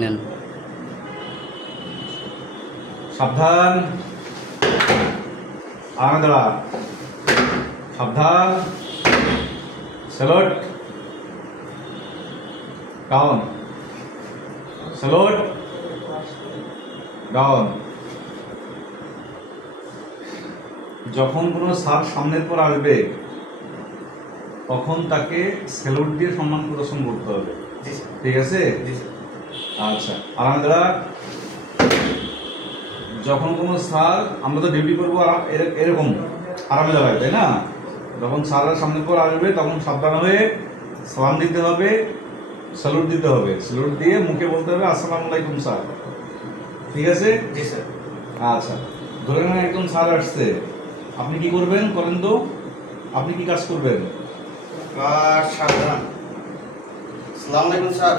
নেন। সাবধান, আরামে দাঁড়া, সাবধান, স্যালুট, ডাউন, স্যালুট, ডাউন। যখন কোনো স্যার সামনের পর আসবে তখন তাকে স্যালুট দিয়ে সম্মান প্রদর্শন করতে হবে, ঠিক আছে? আচ্ছা, আরামে দাঁড়া। যখন কোনো স্যার, আমরা তো ডিউটি করবো এরকম আরামে দাঁড়ায়, তাই না? যখন স্যাররা সামনের পর আসবে তখন সাবধান হয়ে সালাম দিতে হবে, স্যালুট দিতে হবে। স্যালুট দিয়ে মুখে বলতে হবে আসসালামু আলাইকুম স্যার, ঠিক আছে? জি স্যার। আচ্ছা, ধরে নেন একজন স্যার আসছে, আপনি কি করবেন করেন তো? আপনি কি কাজ করবেন? সাবধান, আসসালামু আলাইকুম স্যার।